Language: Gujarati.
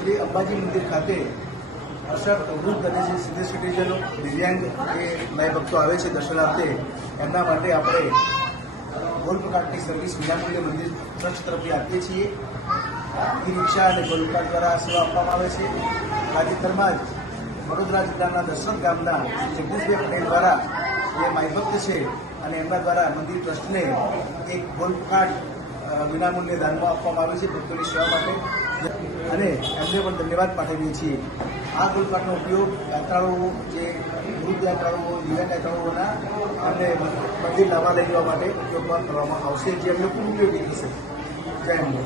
શ્રી અંબાજી મંદિર ખાતે અસર વૃદ્ધ અને જે સિનિયર સિટીઝનો દિવ્યાંગ જે માય ભક્તો આવે છે દર્શનાર્થે એમના માટે આપણે ગોલ્ફ કાર્ટની સર્વિસ વિનામૂલ્યે મંદિર ટ્રસ્ટ તરફથી આપીએ છીએ. ઈ રિક્ષા અને ગોલ્ફ કાર્ટ દ્વારા સેવા આપવામાં આવે છે. તાજેતરમાં જ વડોદરા જિલ્લાના દશરથ ગામના જગદીશભાઈ પટેલ દ્વારા જે માયભક્ત છે અને એમના દ્વારા મંદિર ટ્રસ્ટને એક ગોલ્ફ કાર્ટ વિનામૂલ્યે દાનમાં આપવામાં આવે છે ભક્તોની સેવા માટે અને એમને પણ ધન્યવાદ પાઠવીએ છીએ. આ ગોલ્ફ કાર્ટનો ઉપયોગ યાત્રાળુઓ જે વૃદ્ધ યાત્રાળુઓ દિવ્યાંગ યાત્રાળુઓના અને મંદિર લાવવા લઈ જવા માટે ઉપયોગમાં કરવામાં આવશે, જે એમને ખૂબ ઉપયોગી થશે. જય હિન્દ.